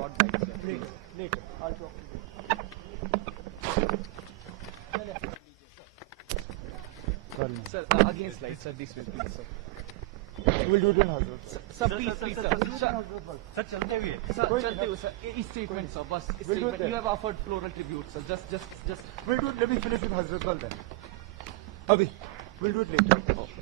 short bites, sir. Later. Later. I'll talk to you. Sorry. Sir, again slide, sir. This way, please, sir. We'll do it in Hazrat. Sir, please, please, sir. Sir चलते हुए Sir, चलते हुए, sir. इस statement, sir. बस इस We'll do it statement. then. You have offered floral tribute, sir. Just. We'll do it. Let me finish with Hazrat then. Abhi. We'll do it later.